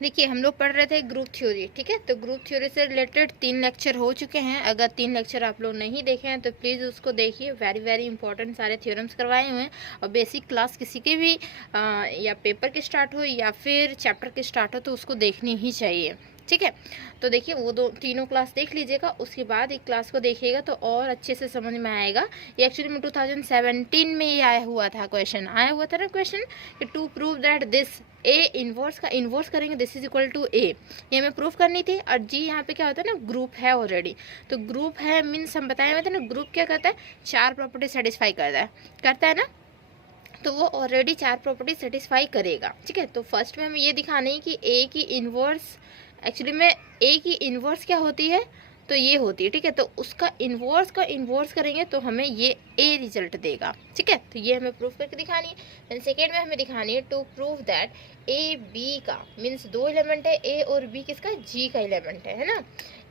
देखिए हम लोग पढ़ रहे थे ग्रुप थ्योरी, ठीक है। तो ग्रुप थ्योरी से रिलेटेड 3 लेक्चर हो चुके हैं। अगर 3 लेक्चर आप लोग नहीं देखे हैं तो प्लीज़ उसको देखिए, वेरी वेरी इंपॉर्टेंट सारे थ्योरम्स करवाए हुए हैं। और बेसिक क्लास किसी के भी या पेपर के स्टार्ट हो या फिर चैप्टर के स्टार्ट हो तो उसको देखनी ही चाहिए, ठीक है। तो देखिए वो तीनों क्लास देख लीजिएगा, उसके बाद एक क्लास को देखिएगा तो और अच्छे से समझ में आएगा। ये एक्चुअली में 2017 में ये आया हुआ था, क्वेश्चन आया हुआ था ना, क्वेश्चन कि to prove that this a inverse का इन्वर्स करेंगे this is equal to a, ये हमें प्रूफ करनी थी। और जी यहाँ पे क्या होता है ना, ग्रुप है ऑलरेडी। तो ग्रुप है मीन्स हम बताए हुए थे ना, ग्रुप क्या करता है, 4 प्रॉपर्टी सेटिस्फाई करता है ना। तो वो ऑलरेडी 4 प्रॉपर्टी सेटिस्फाई करेगा, ठीक है। तो फर्स्ट में हमें ये दिखाना है कि ए की इन्वर्स, एक्चुअली में ए की इन्वर्स क्या होती है, तो ये होती है, ठीक है। तो उसका इन्वर्स का इन्वर्स करेंगे तो हमें ये ए रिजल्ट देगा, ठीक है। तो ये हमें प्रूफ करके दिखानी है। देन सेकेंड में हमें दिखानी है to prove that a b का मीन्स 2 एलिमेंट है, ए और बी किसका, जी का एलिमेंट है ना।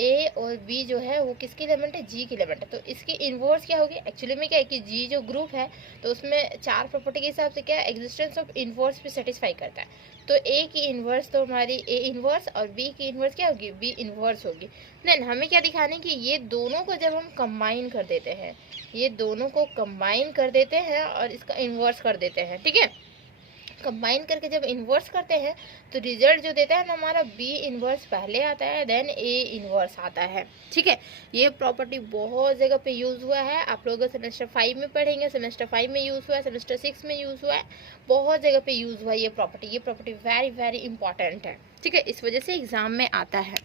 ए और बी जो है वो किसकी एलिमेंट है, जी की एलिमेंट है। तो इसकी इन्वर्स क्या होगी, एक्चुअली में क्या है कि जी जो ग्रुप है तो उसमें 4 प्रॉपर्टी के हिसाब से क्या एग्जिस्टेंस ऑफ इन्वर्स भी सेटिस्फाई करता है। तो ए की इन्वर्स तो हमारी ए इन्वर्स और बी की इन्वर्स क्या होगी, बी इन्वर्स होगी। देन हमें क्या दिखाना है कि ये दोनों को जब हम कंबाइन कर देते हैं, ये दोनों को कंबाइन कर देते हैं और इसका इन्वर्स कर देते हैं, ठीक है। कंबाइन करके जब इन्वर्स करते हैं तो रिजल्ट जो देता है ना हमारा, बी इन्वर्स पहले आता है देन ए इन्वर्स आता है, ठीक है। ये प्रॉपर्टी बहुत जगह पे यूज़ हुआ है, आप लोग सेमेस्टर 5 में पढ़ेंगे, सेमेस्टर 5 में यूज़ हुआ है, सेमेस्टर 6 में यूज़ हुआ है, बहुत जगह पे यूज़ हुआ है ये प्रॉपर्टी वेरी वेरी इंपॉर्टेंट है, ठीक है। इस वजह से एग्जाम में आता है,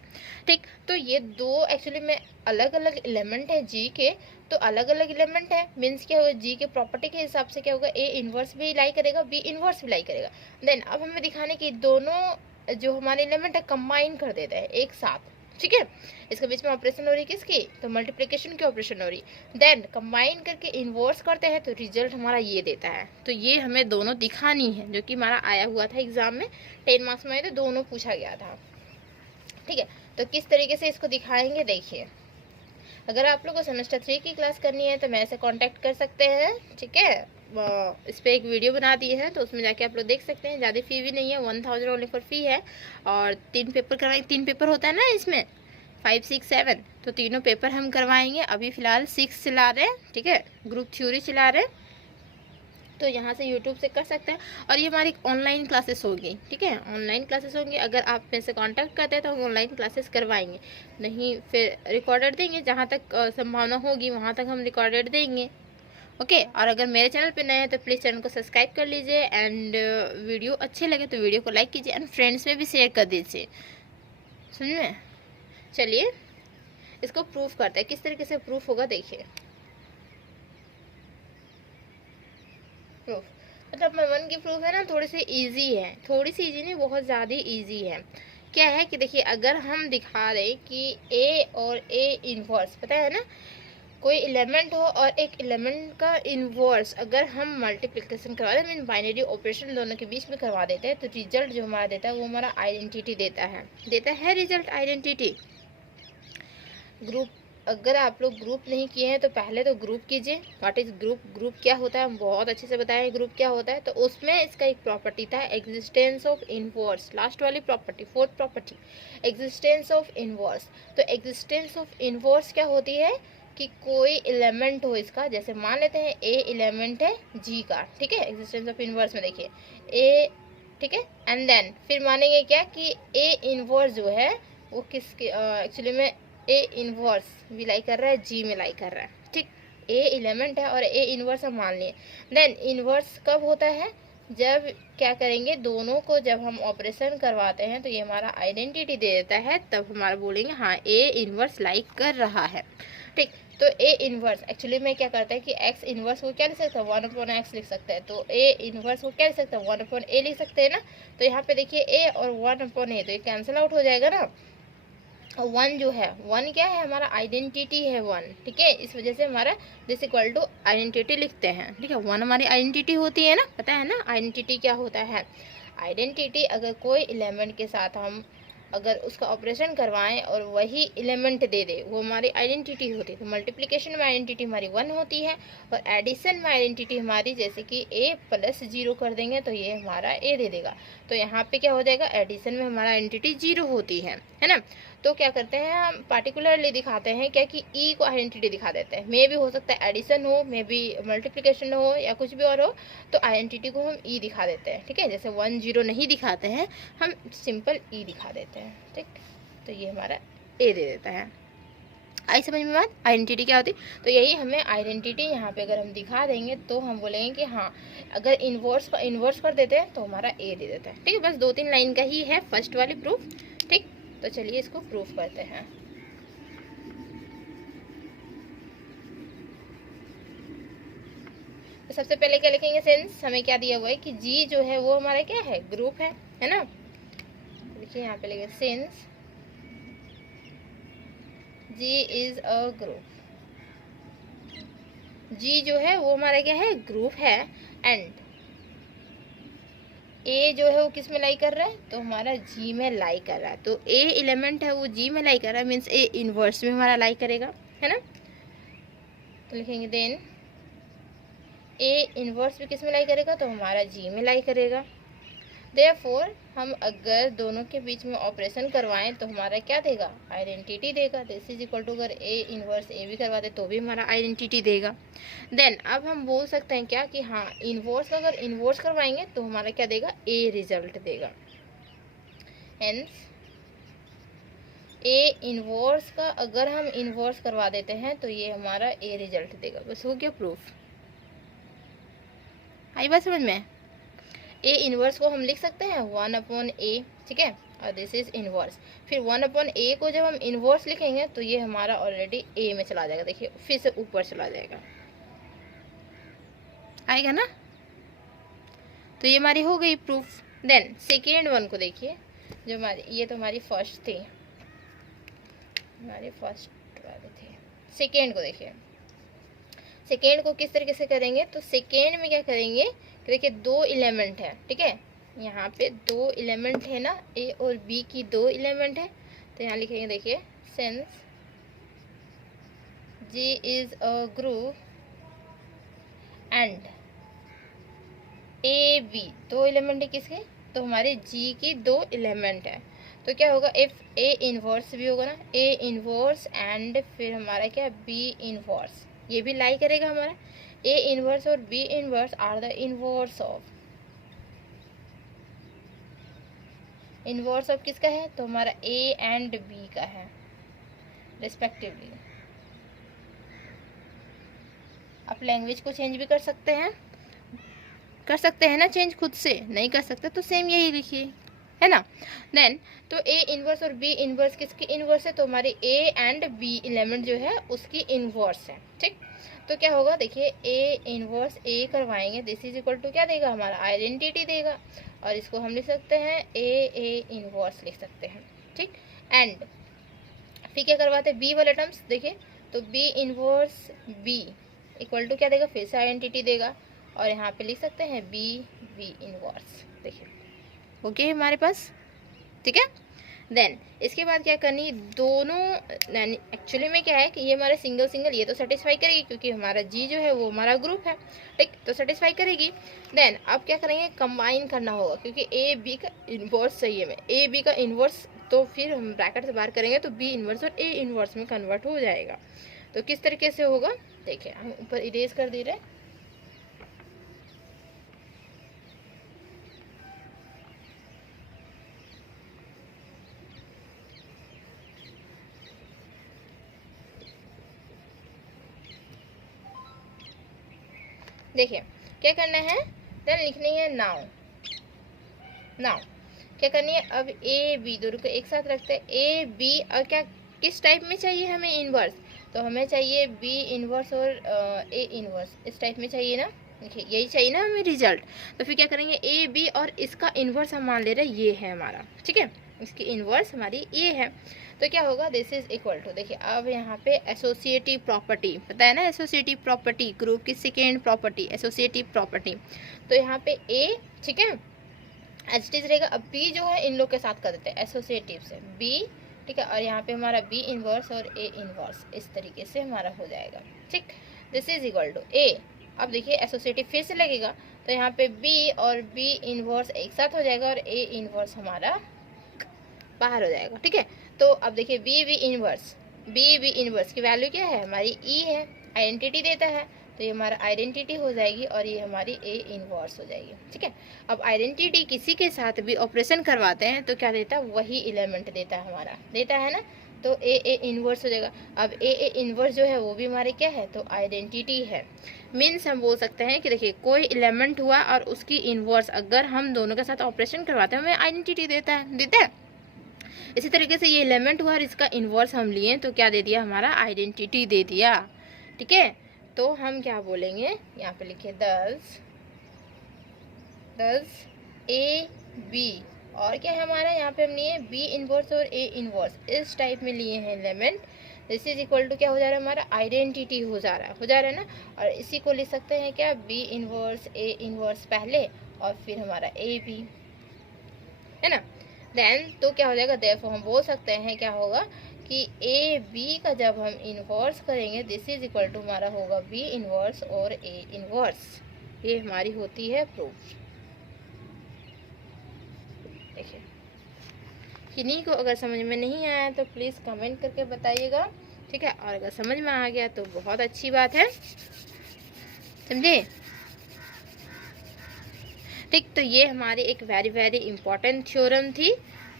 ठीक। तो ये दो एक्चुअली में अलग अलग एलिमेंट है जी के, तो अलग अलग एलिमेंट है मीन्स क्या होगा, जी के प्रॉपर्टी के हिसाब से क्या होगा, ए इन्वर्स भी लाई करेगा, बी इन्वर्स भी लाई करेगा। देन अब हमें दिखाने की दोनों जो हमारे एलिमेंट है कंबाइन कर देते हैं एक साथ, ठीक है। इसके बीच में ऑपरेशन हो रही है किसकी, तो मल्टीप्लिकेशन की ऑपरेशन हो रही है। देन कंबाइन करके इन्वर्स करते हैं तो रिजल्ट हमारा ये देता है। तो ये हमें दोनों दिखानी है, जो कि हमारा आया हुआ था एग्जाम में, 10 मार्क्स में आए थे, दोनों पूछा गया था, ठीक है। तो किस तरीके से इसको दिखाएंगे देखिए। अगर आप लोग को सेमेस्टर 3 की क्लास करनी है तो मैं ऐसे कांटेक्ट कर सकते हैं, ठीक है। इस पर एक वीडियो बना दी है तो उसमें जाके आप लोग देख सकते हैं। ज़्यादा फी भी नहीं है, 1000 ओनली फॉर फी है। और 3 पेपर करवाएंगे, 3 पेपर होता है ना इसमें, 5, 6, 7, तो तीनों पेपर हम करवाएंगे। अभी फ़िलहाल 6 चला रहे हैं, ठीक है, ग्रुप थ्योरी चला रहे हैं, तो यहाँ से यूट्यूब से कर सकते हैं। और ये हमारी ऑनलाइन क्लासेस होगी, ठीक है, ऑनलाइन क्लासेस होंगी। अगर आप मेरे से कांटेक्ट करते हैं तो हम ऑनलाइन क्लासेस करवाएंगे, नहीं फिर रिकॉर्डेड देंगे, जहाँ तक संभावना होगी वहाँ तक हम रिकॉर्डेड देंगे, ओके। और अगर मेरे चैनल पे नए हैं तो प्लीज़ चैनल को सब्सक्राइब कर लीजिए, एंड वीडियो अच्छे लगे तो वीडियो को लाइक कीजिए एंड फ्रेंड्स में भी शेयर कर दीजिए, समझ में। चलिए इसको प्रूफ करते हैं, किस तरीके से प्रूफ होगा देखिए। प्रूफ मतलब नंबर 1 की प्रूफ है ना, थोड़ी सी इजी है, थोड़ी सी इजी नहीं, बहुत ज़्यादा इजी है। क्या है कि देखिए अगर हम दिखा रहे कि ए और ए इन्वर्स, पता है ना, कोई एलिमेंट हो और एक एलिमेंट का इन्वर्स अगर हम मल्टीप्लिकेशन करवा दें, मीन बाइनरी ऑपरेशन दोनों के बीच में करवा देते हैं, तो रिजल्ट जो हमारा देता है वो हमारा आइडेंटिटी देता है रिजल्ट आइडेंटिटी। ग्रुप, अगर आप लोग ग्रुप नहीं किए हैं तो पहले तो ग्रुप कीजिए। व्हाट इज ग्रुप, ग्रुप क्या होता है हम बहुत अच्छे से बताएं ग्रुप क्या होता है। तो उसमें इसका एक प्रॉपर्टी था एग्जिस्टेंस ऑफ इन्वर्स, लास्ट वाली property, 4th property, existence of inverse. तो एग्जिस्टेंस ऑफ इन्वर्स क्या होती है कि कोई एलिमेंट हो इसका, जैसे मान लेते हैं ए एलिमेंट है जी का, ठीक है, एग्जिस्टेंस ऑफ इन्वर्स में देखिए ए, ठीक है। एंड देन फिर मानेंगे क्या कि ए इन्वर्स जो है वो किसके, एक्चुअली में ए इन्वर्स भी लाई कर रहा है, जी में लाई कर रहा है, ठीक। ए एलिमेंट है और ए इन्वर्स हम मान लिए। देन इन्वर्स कब होता है, जब क्या करेंगे, दोनों को जब हम ऑपरेशन करवाते हैं तो ये हमारा आइडेंटिटी दे देता है, तब हमारा बोलेंगे हाँ ए इन्वर्स लाइक कर रहा है, ठीक। तो ए इन्वर्स एक्चुअली में क्या करता है कि एक्स इन्वर्स को क्या लिख सकता है, 1/x लिख सकता है। तो ए इन्वर्स को क्या लिख सकता है, 1/a लिख सकते हैं ना। तो यहाँ पे देखिए ए और 1/a, तो ये कैंसिल आउट हो जाएगा ना। और 1 जो है, 1 क्या है, हमारा आइडेंटिटी है 1, ठीक है। इस वजह से हमारा दिस इक्वल टू आइडेंटिटी लिखते हैं, ठीक है। 1 हमारी आइडेंटिटी होती है ना, पता है ना आइडेंटिटी क्या होता है। आइडेंटिटी अगर कोई एलिमेंट के साथ हम अगर उसका ऑपरेशन करवाएं और वही एलिमेंट दे दे, वो हमारी आइडेंटिटी होती है। तो मल्टीप्लिकेशन में आइडेंटिटी हमारी 1 होती है और एडिशन में आइडेंटिटी हमारी, जैसे कि a + 0 कर देंगे तो ये हमारा a दे देगा। तो यहाँ पे क्या हो जाएगा, एडिशन में हमारा आइडेंटिटी 0 होती है ना। तो क्या करते हैं हम पार्टिकुलरली दिखाते हैं क्या कि ई को आइडेंटिटी दिखा देते हैं। मे भी हो सकता है एडिशन हो, मे भी मल्टीप्लिकेशन हो या कुछ भी और हो, तो आइडेंटिटी को हम ई दिखा देते हैं। ठीक है, जैसे 1 0 नहीं दिखाते हैं, हम सिंपल ई दिखा देते हैं। ठीक, तो ये हमारा ए दे देता है। आई समझ में बात, आइडेंटिटी क्या होती। तो यही हमें आइडेंटिटी यहाँ पे अगर हम दिखा देंगे तो हम बोलेंगे कि हाँ, अगर इन्वर्स कर देते हैं तो हमारा ए दे देता है। ठीक है, बस 2-3 लाइन का ही है फर्स्ट वाली प्रूफ। ठीक, तो चलिए इसको प्रूफ करते हैं। तो सबसे पहले क्या लिखेंगे, सिंस हमें क्या दिया हुआ है कि जी जो है वो हमारा क्या है, ग्रुप है ना। देखिए यहाँ पे लिखे since G is a group. G जो है वो हमारा क्या है, ग्रुप है। एंड A जो है वो किस में लाई कर रहा है, तो हमारा G में लाई कर रहा है। तो A एलिमेंट है वो G में लाई कर रहा है, मीन्स A इनवर्स में हमारा लाई करेगा, है ना। तो लिखेंगे देन A इनवर्स भी किस में लाई करेगा, तो हमारा G में लाई करेगा। देयरफॉर हम अगर दोनों के बीच में ऑपरेशन करवाएं तो हमारा क्या देगा, आइडेंटिटी देगा। दिस इज इक्वल टू, अगर ए इनवर्स ए भी करवा दे तो भी हमारा आइडेंटिटी देगा। देन अब हम बोल सकते हैं क्या कि हाँ, इनवर्स अगर इनवर्स करवाएंगे तो हमारा क्या देगा, ए रिजल्ट देगा। हेंस ए इनवर्स का अगर हम इनवर्स करवा देते हैं तो ये हमारा ए रिजल्ट देगा। बस हो गया प्रूफ। आई बात समझ में। ए इनवर्स को हम लिख सकते हैं 1/a, ठीक है, और दिस इज इनवर्स। फिर 1/a को जब हम इनवर्स लिखेंगे तो ये हमारा ऑलरेडी a में चला जाएगा। देखिए फिर से ऊपर चला जाएगा, आएगा ना। तो ये हमारी हो गई प्रूफ। देन सेकेंड वन को देखिए, जो हमारी, ये तो हमारी फर्स्ट थी, हमारी फर्स्ट वाली थी। सेकेंड को देखिए, सेकेंड को किस तरीके से करेंगे, तो सेकेंड में क्या करेंगे, देखिए 2 एलिमेंट है। ठीक है, यहाँ पे 2 एलिमेंट है ना, ए और बी की 2 एलिमेंट है। तो यहाँ लिखेंगे, देखिए since G is a group and a b, 2 element है किसके, तो हमारे G की 2 एलिमेंट है। तो क्या होगा, इफ ए इनवर्स भी होगा ना, ए इनवर्स एंड फिर हमारा क्या, बी इनवर्स, ये भी लाई करेगा हमारा। ए इनवर्स और b inverse are the inverse of किसका है, तो हमारा ए एंड बी का है रिस्पेक्टिवली। आप लैंग्वेज को चेंज भी कर सकते हैं ना चेंज, खुद से नहीं कर सकते तो सेम यही लिखिए, है ना। देन तो ए इनवर्स और बी इनवर्स किसकी इनवर्स है, तो हमारे ए एंड बी एलिमेंट जो है उसकी इनवर्स है। ठीक, तो क्या होगा, देखिए ए इनवर्स ए करवाएंगे, दिस इज इक्वल टू क्या देगा, हमारा आइडेंटिटी देगा। और इसको हम लिख सकते हैं ए इनवर्स लिख सकते हैं। ठीक, एंड फिर क्या करवाते हैं, बी वाले टर्म्स देखिए, तो b inverse b equal to क्या देगा, फिर से आइडेंटिटी देगा। और यहाँ पे लिख सकते हैं बी इनवर्स। देखिए ओके हमारे पास, ठीक है। देन इसके बाद क्या करनी, दोनों एक्चुअली में क्या है कि ये हमारे सिंगल ये तो सेटिस्फाई करेगी क्योंकि हमारा जी जो है वो हमारा ग्रुप है। ठीक, तो सेटिस्फाई करेगी। देन अब क्या करेंगे, कंबाइन करना होगा क्योंकि ए बी का इनवर्स चाहिए हमें, ए बी का इनवर्स, तो फिर हम ब्रैकेट से बाहर करेंगे तो बी इनवर्स और ए इनवर्स में कन्वर्ट हो जाएगा। तो किस तरीके से होगा, देखिए हम ऊपर इरेज कर दे रहे हैं। देखिए क्या करना है, देन लिखनी है नाउ क्या करनी है, अब ए बी दोनों को एक साथ रखते हैं, ए बी और क्या किस टाइप में चाहिए हमें इनवर्स, तो हमें चाहिए बी इनवर्स और ए इनवर्स, इस टाइप में चाहिए ना। देखिए यही चाहिए ना हमें रिजल्ट। तो फिर क्या करेंगे, ए बी और इसका इनवर्स हम मान ले रहे हैं ये है हमारा, ठीक है, इसकी इनवर्स हमारी ये है। तो क्या होगा, दिस इज इक्वल टू, देखिए अब यहाँ पे एसोसिएटिव प्रॉपर्टी पता है ना, एसोसिएटिव प्रॉपर्टी ग्रुप की सेकेंड प्रॉपर्टी एसोसिएटिव प्रॉपर्टी। तो यहाँ पे ए, ठीक है, एज इट इज रहेगा। अब बी जो है इन लोग के साथ कर देते हैं एसोसिएटिव से बी, ठीक है, और यहाँ पे हमारा बी इनवर्स और ए इनवर्स इस तरीके से हमारा हो जाएगा, ठीक। दिस इज इक्वल टू ए। अब देखिए एसोसिएटिव फिर से लगेगा तो यहाँ पे बी और बी इनवर्स एक साथ हो जाएगा और ए इनवर्स हमारा बाहर हो जाएगा, ठीक है। तो अब देखिए बी बी इनवर्स की वैल्यू क्या है हमारी ई है, आइडेंटिटी देता है, तो ये हमारा आइडेंटिटी हो जाएगी और ये हमारी ए इनवर्स हो जाएगी, ठीक है। अब आइडेंटिटी किसी के साथ भी ऑपरेशन करवाते हैं तो क्या देता है, वही एलिमेंट देता है हमारा, देता है ना, तो ए इनवर्स हो जाएगा। अब ए इनवर्स जो है वो भी हमारे क्या है, तो आइडेंटिटी है। मीन्स हम बोल सकते हैं कि देखिए कोई एलिमेंट हुआ और उसकी इनवर्स अगर हम दोनों के साथ ऑपरेशन करवाते हैं हमें आइडेंटिटी देता है। इसी तरीके से ये एलिमेंट हुआ और इसका इनवर्स हम लिए तो क्या दे दिया, हमारा आइडेंटिटी दे दिया, ठीक है। तो हम क्या बोलेंगे, यहाँ पे लिखे दस ए बी, और क्या है हमारा यहाँ पे हम लिए बी इनवर्स और ए इनवर्स इस टाइप में लिए हैं element. This is equal to क्या हो जा रहा है, हमारा आइडेंटिटी हो जा रहा है ना। और इसी को लिख सकते हैं क्या, बी इनवर्स ए इनवर्स पहले और फिर हमारा ए बी, है ना। देन तो क्या हो जाएगा, देयरफॉर हम बोल सकते हैं क्या होगा कि ए बी का जब हम इनवर्स करेंगे दिस इज इक्वल टू हमारा होगा बी इनवर्स और ए इनवर्स। ये हमारी होती है प्रूफ। देखिए किन्हीं को अगर समझ में नहीं आया तो प्लीज़ कमेंट करके बताइएगा, ठीक है। और अगर समझ में आ गया तो बहुत अच्छी बात है, समझे, ठीक। तो ये हमारी एक वेरी इम्पोर्टेंट थ्योरम थी,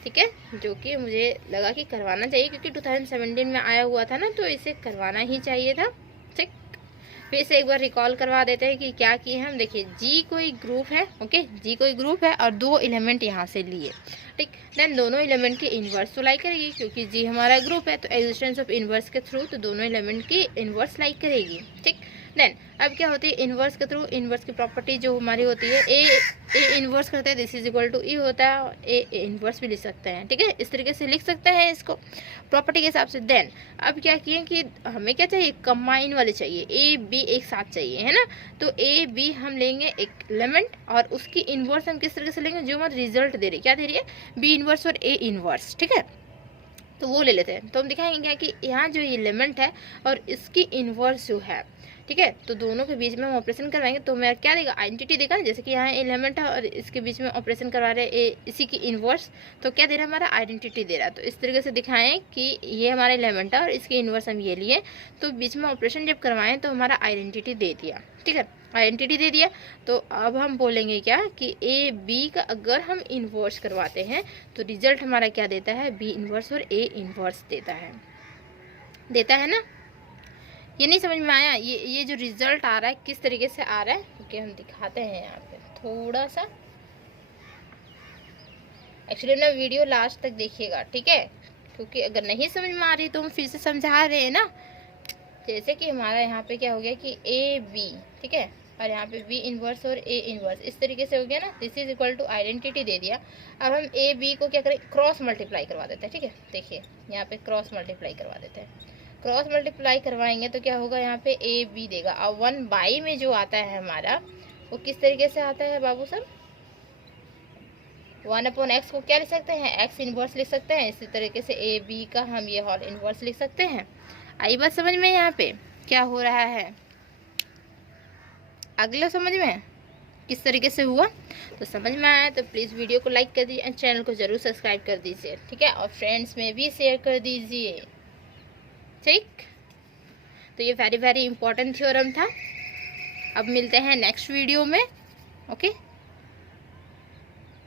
ठीक है, जो कि मुझे लगा कि करवाना चाहिए क्योंकि 2017 में आया हुआ था ना, तो इसे करवाना ही चाहिए था, ठीक। फिर से एक बार रिकॉल करवा देते हैं कि क्या किए हम। देखिए जी कोई ग्रुप है, ओके, जी कोई ग्रुप है और दो एलिमेंट यहाँ से लिए, ठीक। देन दोनों एलिमेंट की इन्वर्स तो लाइक करेगी क्योंकि जी हमारा ग्रुप है, तो एग्जिस्टेंस ऑफ इन्वर्स के थ्रू तो दोनों एलिमेंट की इन्वर्स लाइक करेगी, ठीक। देन अब क्या होती है, इन्वर्स के थ्रू इन्वर्स की प्रॉपर्टी जो हमारी होती है ए इन्वर्स करते हैं दिस इज इक्वल टू ई होता है, और ए इन्वर्स भी लिख सकते हैं, ठीक है, इस तरीके से लिख सकते हैं इसको प्रॉपर्टी के हिसाब से। देन अब क्या किए कि हमें क्या चाहिए, कंबाइन वाले चाहिए, ए बी एक साथ चाहिए, है ना। तो ए बी हम लेंगे एक एलिमेंट और उसकी इन्वर्स हम किस तरीके से लेंगे, जो हमारा रिजल्ट दे रही है, क्या दे रही है, बी इन्वर्स और ए इन्वर्स, ठीक है। तो वो ले लेते हैं। तो हम दिखाएंगे क्या कि यहाँ जो एलिमेंट है और इसकी इन्वर्स जो है, ठीक है, तो दोनों के बीच में हम ऑपरेशन करवाएंगे तो मेरा क्या देगा, आइडेंटिटी देगा। जैसे कि यहाँ एलिमेंट है और इसके बीच में ऑपरेशन करवा रहे हैं इसी की इन्वर्स, तो क्या दे रहा है, हमारा आइडेंटिटी दे रहा है। तो इस तरीके से दिखाएं कि ये हमारा एलिमेंट है और इसकी इन्वर्स हम ये लिए, तो बीच में ऑपरेशन जब करवाएं तो हमारा आइडेंटिटी दे दिया, ठीक है, आइडेंटिटी दे दिया। तो अब हम बोलेंगे क्या कि ए बी का अगर हम इन्वर्स करवाते हैं तो रिजल्ट हमारा क्या देता है, बी इन्वर्स और ए इन्वर्स देता है ना। ये नहीं समझ में आया, ये जो रिजल्ट आ रहा है किस तरीके से आ रहा है, क्योंकि हम दिखाते हैं यहाँ पे थोड़ा सा। एक्चुअली ना वीडियो लास्ट तक देखिएगा, ठीक है, क्योंकि अगर नहीं समझ में आ रही तो हम फिर से समझा रहे हैं ना। जैसे कि हमारा यहाँ पे क्या हो गया कि ए बी, ठीक है, और यहाँ पे बी इनवर्स और ए इनवर्स इस तरीके से हो गया ना। This is equal to identity दे दिया। अब हम ए बी को क्या करें, क्रॉस मल्टीप्लाई करवा देते हैं, ठीक है। देखिए यहाँ पे क्रॉस मल्टीप्लाई करवा देते हैं। क्रॉस मल्टीप्लाई करवाएंगे तो क्या होगा, यहाँ पे ए बी देगा। अब 1/, में जो आता है हमारा वो किस तरीके से आता है बाबू सर, 1/x को क्या लिख सकते हैं, एक्स इनवर्स लिख सकते हैं। इसी तरीके से ए बी का हम ये होल इनवर्स लिख सकते हैं। आई बात समझ में यहाँ पे क्या हो रहा है, अगला समझ में किस तरीके से हुआ। तो समझ में आया तो प्लीज़ वीडियो को लाइक कर दीजिए एंड चैनल को ज़रूर सब्सक्राइब कर दीजिए, ठीक है, और फ्रेंड्स में भी शेयर कर दीजिए, ठीक। तो ये वेरी इम्पोर्टेंट थ्योरम था। अब मिलते हैं नेक्स्ट वीडियो में, ओके।